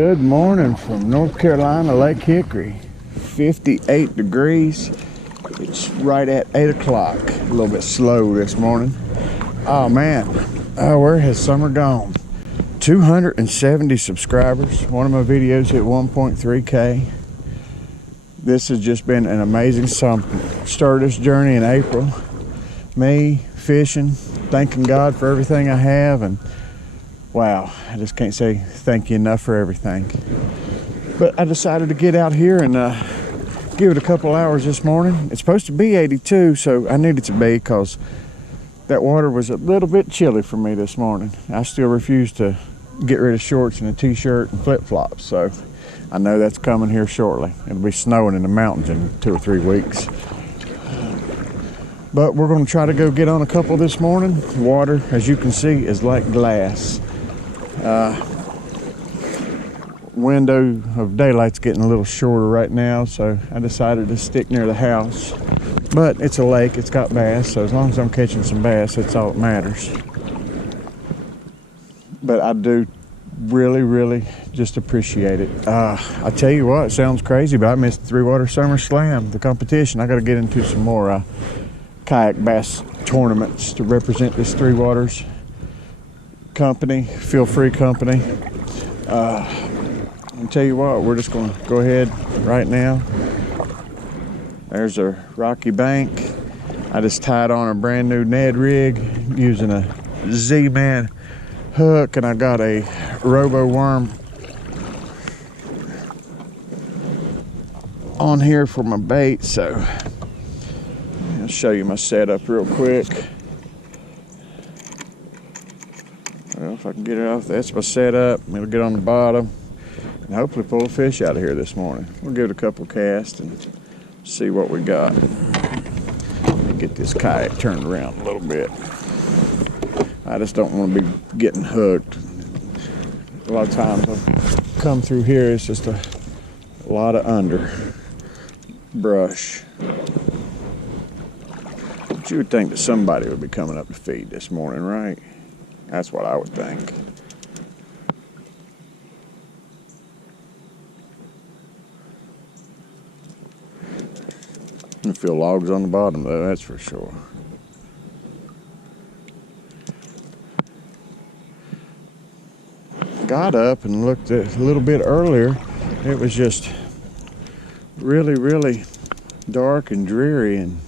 Good morning from North Carolina, Lake Hickory. 58 degrees. It's right at 8 o'clock. A little bit slow this morning. Oh man, where has summer gone? 270 subscribers. One of my videos hit 1.3K. This has just been an amazing summer. Started this journey in April. Me fishing, thanking God for everything I have, and wow, I just can't say thank you enough for everything. But I decided to get out here and give it a couple hours this morning. It's supposed to be 82, so I needed to be, because that water was a little bit chilly for me this morning. I still refuse to get rid of shorts and a t-shirt and flip-flops, so I know that's coming here shortly. It'll be snowing in the mountains in 2 or 3 weeks. But we're going to try to go get on a couple this morning. Water, as you can see, is like glass. Window of daylight's getting a little shorter right now, so I decided to stick near the house. But it's a lake, it's got bass, so as long as I'm catching some bass, that's all that matters. But I do really just appreciate it. I tell you what, it sounds crazy, but I missed the Three Water Summer Slam, the competition. I got to get into some more kayak bass tournaments to represent this Three Waters company, feel free company. I'll tell you what, we're just going to go ahead right now. There's a rocky bank. I just tied on a brand new Ned rig using a Z-Man hook, and I got a robo worm on here for my bait. So I'll show you my setup real quick. Well, if I can get it off, that's my setup. It'll get on the bottom and hopefully pull a fish out of here this morning. We'll give it a couple casts and see what we got. Let me get this kayak turned around a little bit. I just don't want to be getting hooked. A lot of times I come through here, it's just a lot of underbrush. But you would think that somebody would be coming up to feed this morning, right? That's what I would think. I feel logs on the bottom though, that's for sure. Got up and looked at a little bit earlier. It was just really dark and dreary, and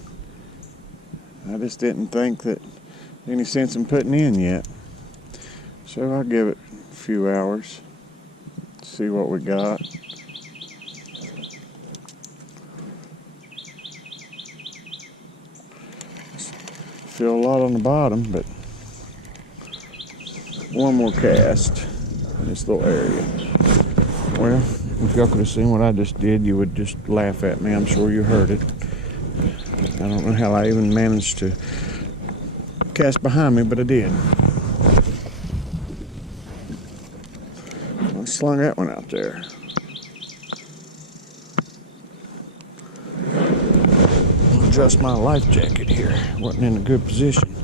I just didn't think that any sense in putting in yet. So I'll give it a few hours, see what we got. Feel a lot on the bottom, but one more cast in this little area. Well, if y'all could have seen what I just did, you would just laugh at me. I'm sure you heard it. I don't know how I even managed to cast behind me, but I did. I slung that one out there. I'll adjust my life jacket here. Wasn't in a good position.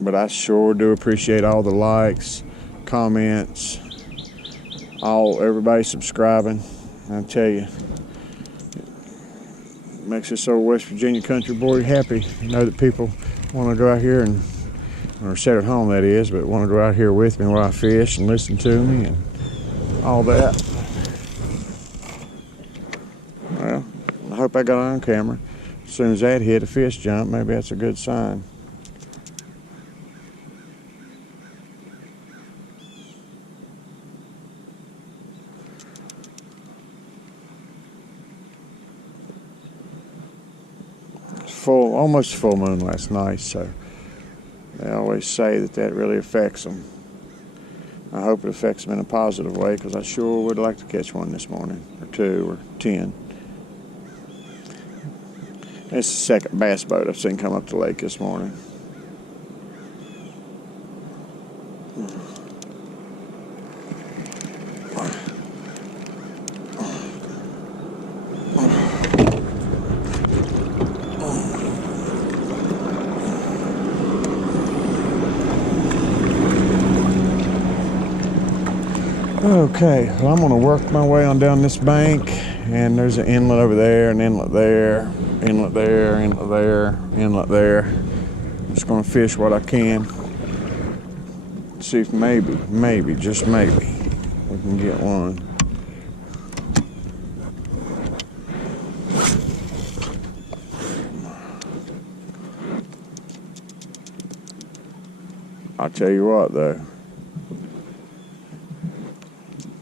But I sure do appreciate all the likes, comments, everybody subscribing. I tell you, it makes this old West Virginia country boy happy. You know that people want to go out here or sit at home, that is, but want to go out here with me while I fish and listen to me and all that. Well, I hope I got it on camera. As soon as that hit a fish jump, maybe that's a good sign. Almost full moon last night, so they always say that really affects them. I hope it affects them in a positive way, because I sure would like to catch one this morning, or 2 or 10. It's the second bass boat I've seen come up the lake this morning. Okay, well, I'm going to work my way on down this bank, and there's an inlet over there, an inlet there, inlet there, inlet there, inlet there. I'm just going to fish what I can. See if maybe, just maybe, we can get one. I'll tell you what, though.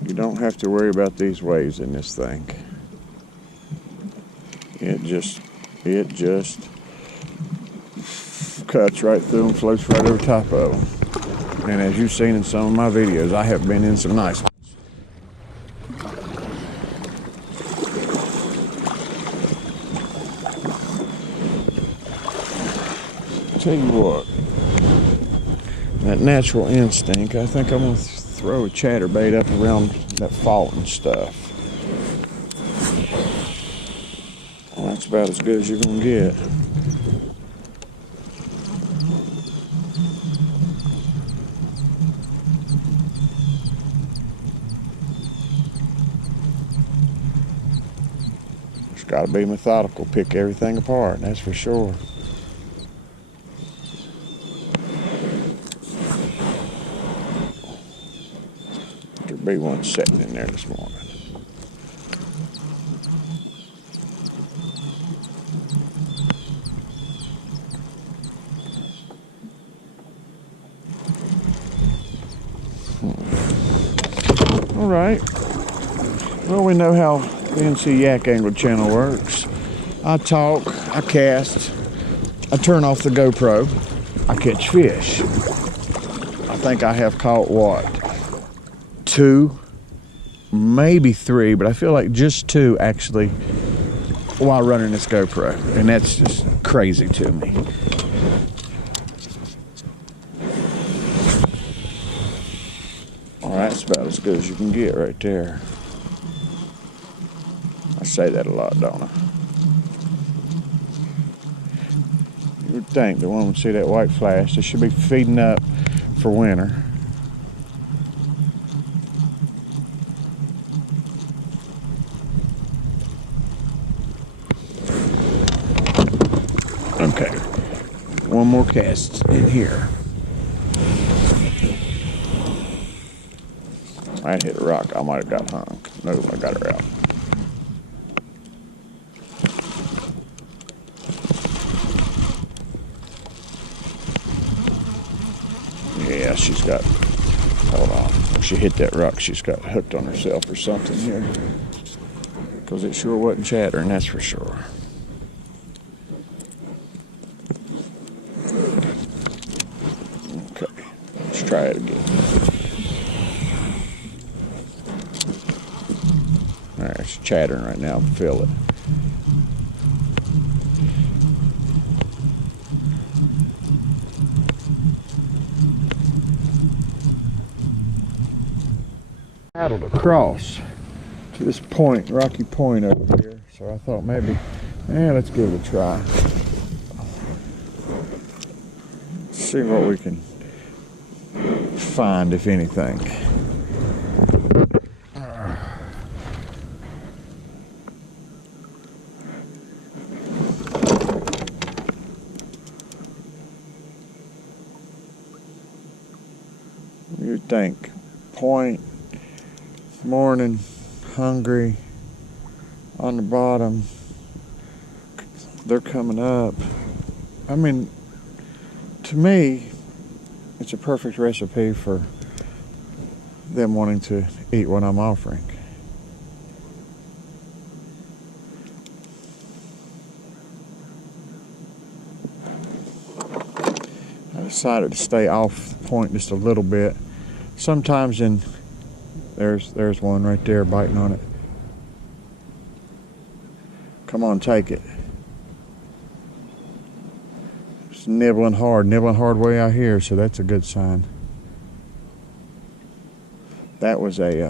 You don't have to worry about these waves in this thing. It just cuts right through and floats right over top of them. And as you've seen in some of my videos, I have been in some nice ones. Tell you what, that natural instinct, I think I'm going to throw a chatterbait up around that fallen stuff. Well, that's about as good as you're going to get. It's got to be methodical, pick everything apart, that's for sure. Be one sitting in there this morning. All right. Well, we know how the NC Yak Angler channel works. I talk, I cast, I turn off the GoPro, I catch fish. I think I have caught what? 2, maybe 3, but I feel like just 2 actually while running this GoPro, and that's just crazy to me. All right, it's about as good as you can get right there. I say that a lot, don't I? You would think the one would see that white flash. They should be feeding up for winter. Okay, one more cast in here. I hit a rock, I might have got hung. No, I got her out. Yeah, she's got, hold on. When she hit that rock, she's got hooked on herself or something here. Because it sure wasn't chattering, that's for sure. Okay, let's try it again. All right, it's chattering right now, feel it. Paddled across to this point, rocky point over here, so I thought maybe, let's give it a try. See what we can find, if anything. You'd think point, morning, hungry, on the bottom, they're coming up. I mean, to me, it's a perfect recipe for them wanting to eat what I'm offering. I decided to stay off the point just a little bit. Sometimes there's one right there biting on it. Come on, take it. It's nibbling hard way out here, so that's a good sign. That was a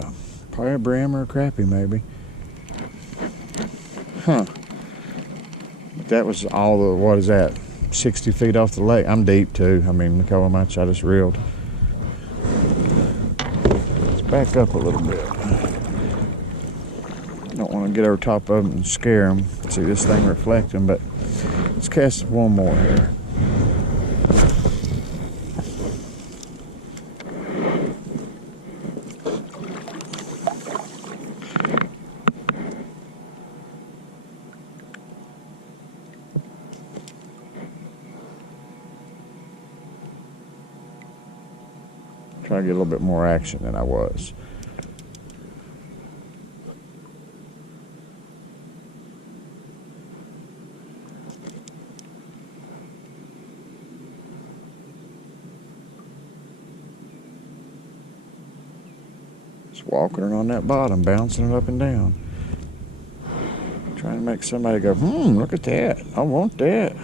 probably a brim or a crappie maybe. Huh. That was all the, what is that, 60 feet off the lake. I'm deep too. I mean, look how much I just reeled. Let's back up a little bit. Don't want to get over top of them and scare them. See this thing reflecting, but let's cast one more here. Try to get a little bit more action than I was. Just walking it on that bottom, bouncing it up and down. Trying to make somebody go, look at that. I want that.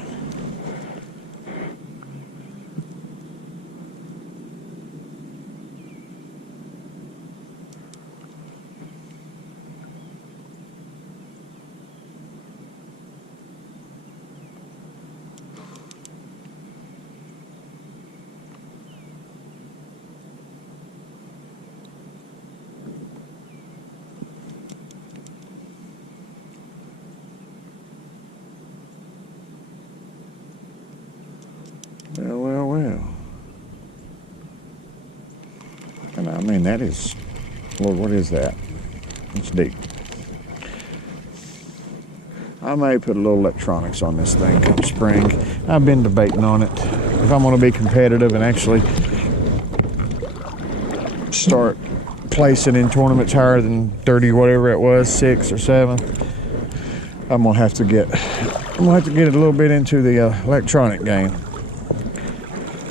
Well. And I mean, that is, Lord, what is that? It's deep. I may put a little electronics on this thing come spring. I've been debating on it. If I'm going to be competitive and actually start placing in tournaments higher than 30, whatever it was, 6 or 7, I'm going to have to get a little bit into the electronic game.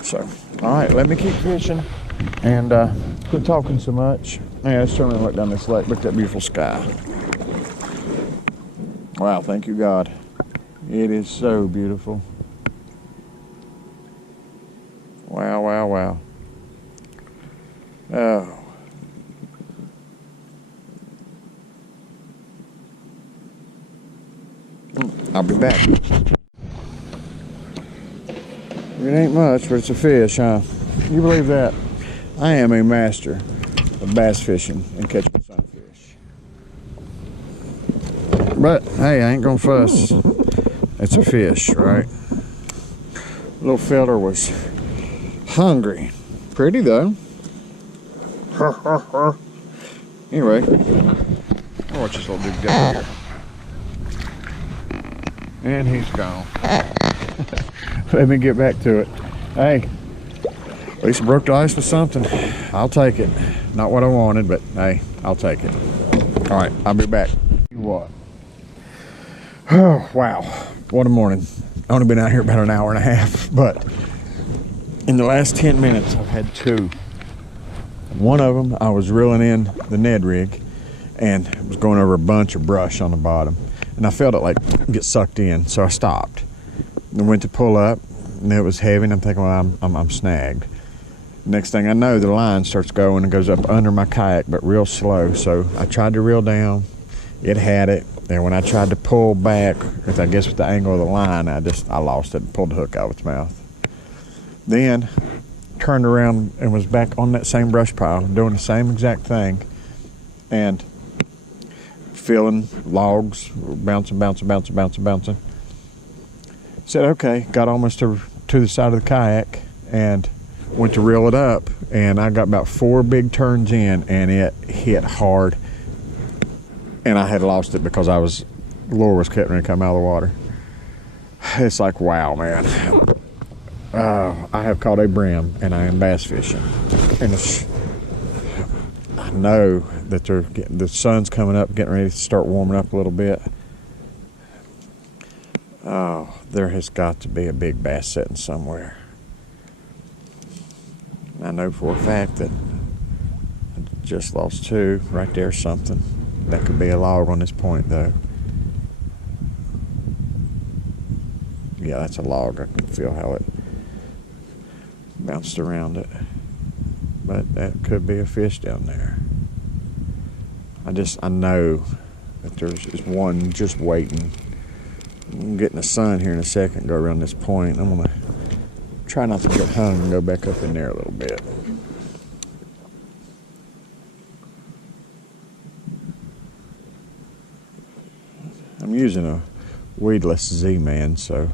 So, all right, let me keep fishing and quit talking so much. Yeah, let's turn around and look down this lake. Look at that beautiful sky. Wow, thank you, God. It is so beautiful. Wow. Oh. I'll be back. It ain't much, but it's a fish, huh? You believe that? I am a master of bass fishing and catching sunfish. But, hey, I ain't gonna fuss. It's a fish, right? Little fella was hungry. Pretty, though. Anyway, I'll watch this little dude go here. And he's gone. Let me get back to it. Hey, at least I broke the ice with something. I'll take it. Not what I wanted, but hey, I'll take it. All right, I'll be back. What? Oh, wow. What a morning. I've only been out here about an hour and a half, but in the last 10 minutes, I've had 2. One of them, I was reeling in the Ned rig and was going over a bunch of brush on the bottom. And I felt it like get sucked in, so I stopped. And went to pull up, and it was heavy, and I'm thinking, well, I'm snagged. Next thing I know, the line starts going and goes up under my kayak, but real slow. So I tried to reel down. It had it. And when I tried to pull back, I guess with the angle of the line, I lost it and pulled the hook out of its mouth. Then turned around and was back on that same brush pile, doing the same exact thing, and feeling logs, bouncing. Said, okay, got almost to the side of the kayak and went to reel it up, and I got about 4 big turns in, and it hit hard, and I had lost it because the lure was getting ready to come out of the water. It's like, wow, man. I have caught a brim, and I am bass fishing, and I know that the sun's coming up, getting ready to start warming up a little bit. Oh, there has got to be a big bass sitting somewhere. I know for a fact that I just lost 2. Right there, something. That could be a log on this point, though. Yeah, that's a log. I can feel how it bounced around it. But that could be a fish down there. I know that there's one just waiting. I'm getting the sun here in a second, go around this point. I'm gonna try not to get hung and go back up in there a little bit. I'm using a weedless Z-Man, so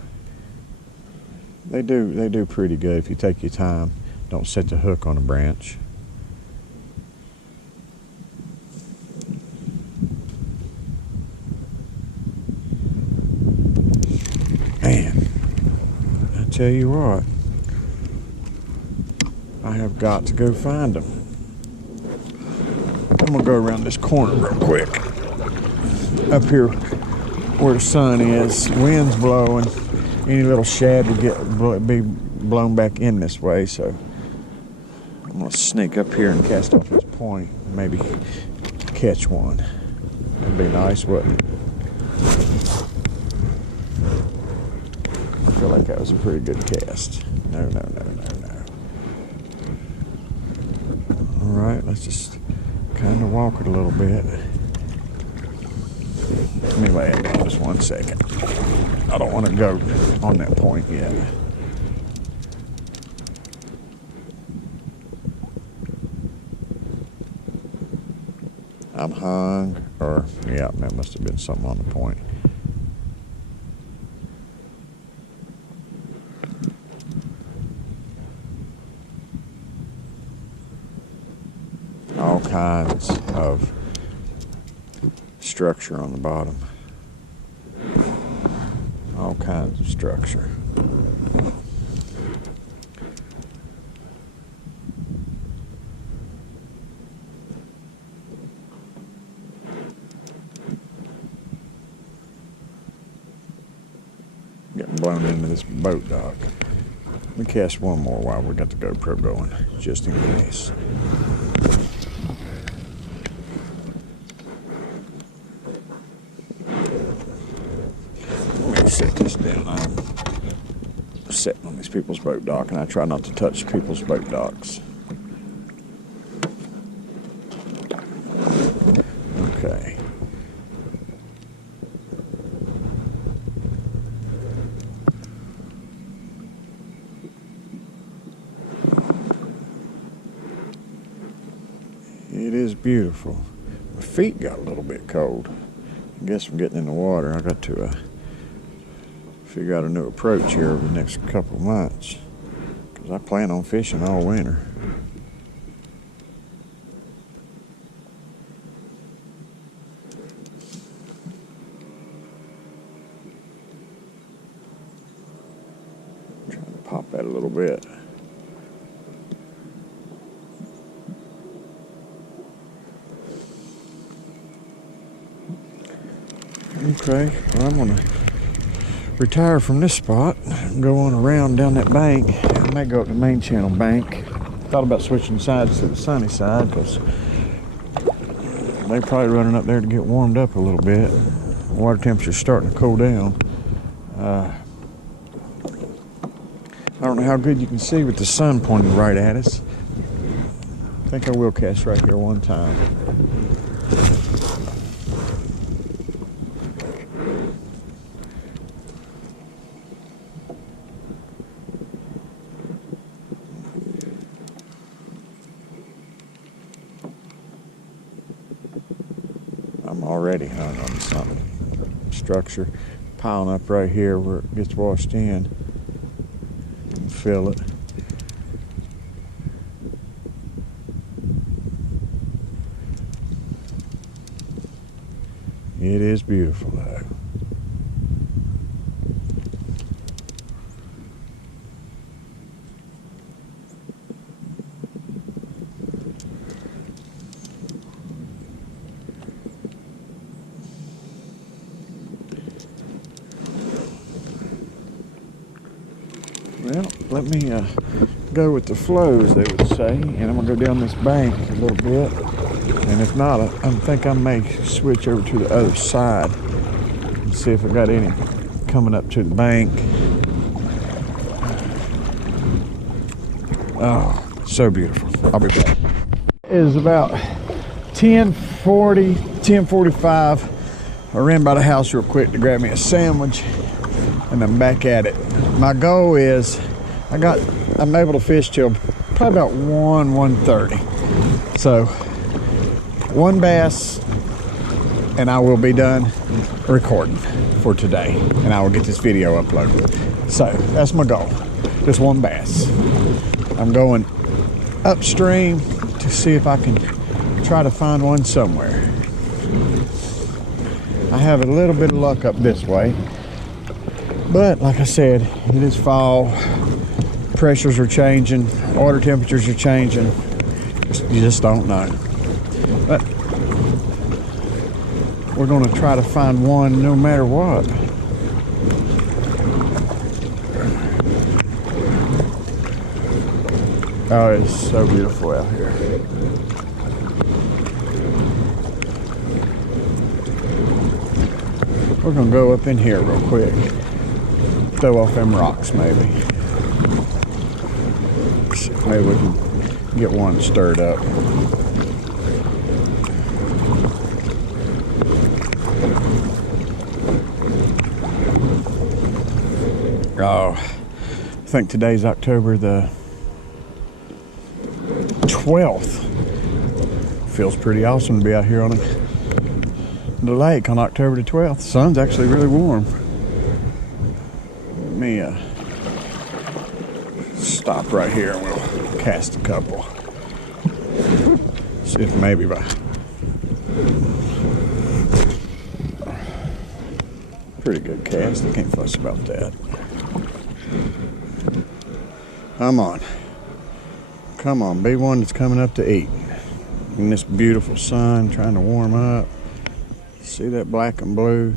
they do pretty good if you take your time. Don't set the hook on a branch. Man, I tell you what, I have got to go find them. I'm gonna go around this corner real quick. Up here where the sun is, wind's blowing. Any little shad would be blown back in this way, so I'm gonna sneak up here and cast off this point and maybe catch one. That'd be nice, wouldn't it? I feel like that was a pretty good cast. No. All right, let's just kind of walk it a little bit. Let me lay it down just 1 second. I don't want to go on that point yet. I'm hung, or yeah, that must have been something on the point. All kinds of structure on the bottom. All kinds of structure. Getting blown into this boat dock. We cast one more while we got the GoPro going, just in case. Set this down. I'm sitting on these people's boat dock, and I try not to touch people's boat docks. Okay. It is beautiful. My feet got a little bit cold. I guess from getting in the water, I got to figure out a new approach here over the next couple of months, because I plan on fishing all winter. I'm trying to pop that a little bit. Okay, well, I'm gonna retire from this spot and go on around down that bank. I may go up the main channel bank. Thought about switching sides to the sunny side, because they're probably running up there to get warmed up a little bit. Water temperature's starting to cool down. I don't know how good you can see with the sun pointing right at us. I think I will cast right here one time. I'm already hung on something. Structure piling up right here where it gets washed in. You can feel it. It is beautiful though. Well, let me go with the flow, as they would say, and I'm gonna go down this bank a little bit, and if not, I think I may switch over to the other side and see if I got any coming up to the bank. Oh, so beautiful. I'll be back. It is about 10:40, 10:45. I ran by the house real quick to grab me a sandwich, and I'm back at it. My goal is I'm able to fish till probably about 1:30. So 1 bass and I will be done recording for today, and I will get this video uploaded. So that's my goal, just 1 bass. I'm going upstream to see if I can try to find one somewhere. I have a little bit of luck up this way, but like I said, it is fall. Pressures are changing, water temperatures are changing. You just don't know. But we're going to try to find one no matter what. Oh, it's so beautiful out here. We're gonna go up in here real quick. Throw off them rocks, maybe. Maybe we can get one stirred up. Oh, I think today's October the 12th. Feels pretty awesome to be out here on the lake on October the 12th. The sun's actually really warm. Let me stop right here and we'll cast a couple. See if maybe by pretty good cast. I can't fuss about that. Come on. Come on, be one that's coming up to eat. In this beautiful sun, trying to warm up. See that black and blue?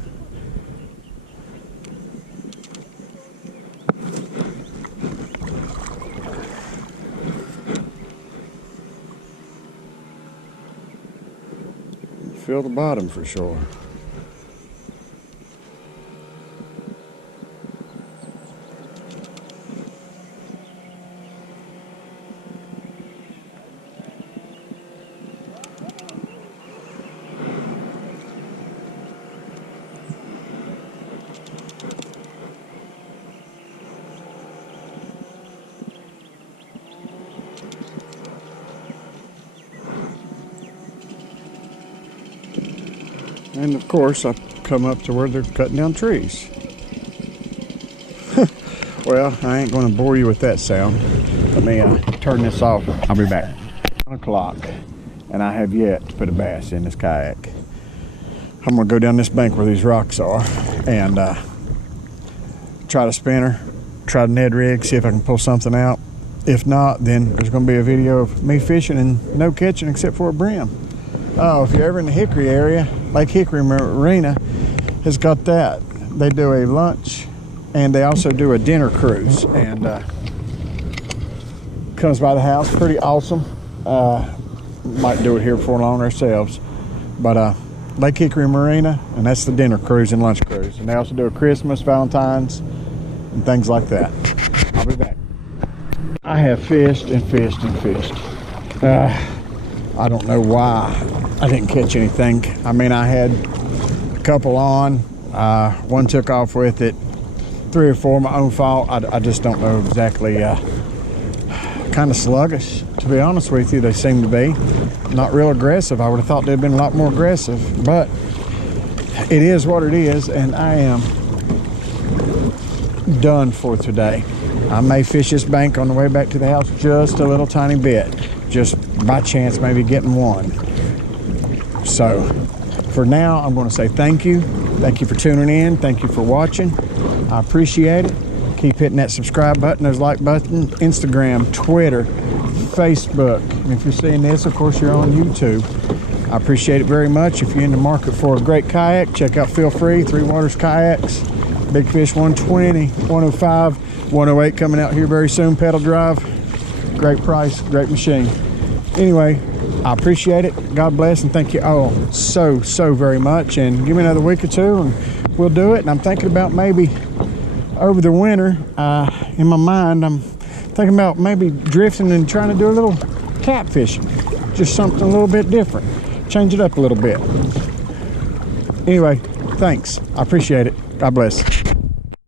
Feel the bottom for sure. And of course, I come up to where they're cutting down trees. Well, I ain't going to bore you with that sound. Let me turn this off. I'll be back. 1 o'clock, and I have yet to put a bass in this kayak. I'm going to go down this bank where these rocks are and try to spin her, try to Ned rig, see if I can pull something out. If not, then there's going to be a video of me fishing and no catching except for a brim. Oh, if you're ever in the Hickory area, Lake Hickory Marina has got that. They do a lunch and they also do a dinner cruise, and comes by the house. Pretty awesome. Might do it here before long ourselves, but Lake Hickory Marina, and that's the dinner cruise and lunch cruise. And they also do a Christmas, Valentine's, and things like that. I'll be back. I have fished and fished and fished. I don't know why I didn't catch anything. I mean, I had a couple on. One took off with it. 3 or 4 my own fault. I just don't know exactly. Kind of sluggish, to be honest with you. They seem to be not real aggressive. I would have thought they'd been a lot more aggressive, but it is what it is, and I am done for today. I may fish this bank on the way back to the house just a little tiny bit, just by chance maybe getting one. So for now, I'm going to say thank you. Thank you for tuning in. Thank you for watching. I appreciate it. Keep hitting that subscribe button, those like button, Instagram, Twitter, Facebook. And if you're seeing this, of course, you're on YouTube. I appreciate it very much. If you're in the market for a great kayak, check out Feel Free, Three Waters Kayaks. Big Fish 120, 105, 108 coming out here very soon, pedal drive. Great price, great machine. Anyway, I appreciate it. God bless, and thank you all so very much. And give me another week or two and we'll do it. And I'm thinking about maybe over the winter, in my mind, I'm Thinking about maybe drifting and trying to do a little catfishing. Just something a little bit different. Change it up a little bit. Anyway, thanks. I appreciate it. God bless.